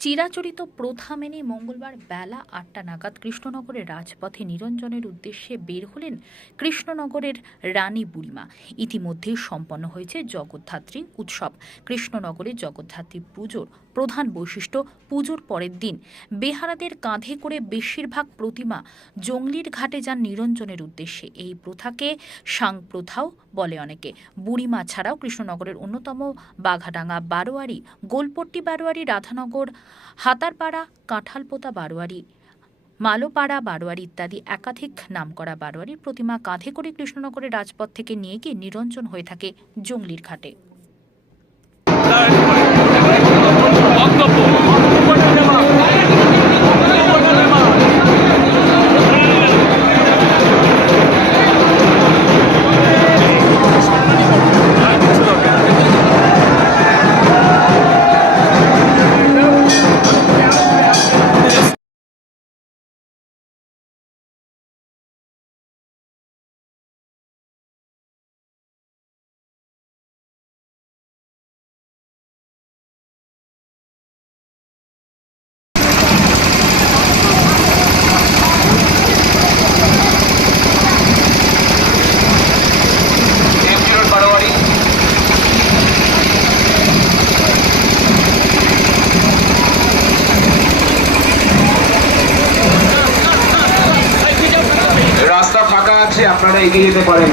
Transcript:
চিরাচরিত প্রথা মেনে মঙ্গলবার বেলা আটটা নাগাদ কৃষ্ণনগরের রাজপথে নিরঞ্জনের উদ্দেশ্যে বের হলেন কৃষ্ণনগরের রানী বুড়িমা। ইতিমধ্যেই সম্পন্ন হয়েছে জগদ্ধাত্রী উৎসব। কৃষ্ণনগরে জগদ্ধাত্রী পুজোর প্রধান বৈশিষ্ট্য পুজোর পরের দিন। বেহারাদের কাঁধে করে বেশিরভাগ প্রতিমা জঙ্গলির ঘাটে যান নিরঞ্জনের উদ্দেশ্যে। এই প্রথাকে সাং প্রথাও বলে অনেকে। বুড়িমা ছাড়াও কৃষ্ণনগরের অন্যতম বাঘাডাঙ্গা বারোয়ারি, গোলপট্টি বারোয়ারি, রাধানগর হাতারপাড়া, কাঁঠালপোতা বারোয়ারি, মালোপাড়া বারোয়ারি ইত্যাদি একাধিক নামকরা বারোয়ারির প্রতিমা কাঁধে করে কৃষ্ণনগরের রাজপথ থেকে নিয়ে গিয়ে নিরঞ্জন হয়ে থাকে জঙ্গলির ঘাটে। আছে আপনারা এগিয়ে যেতে পারেন।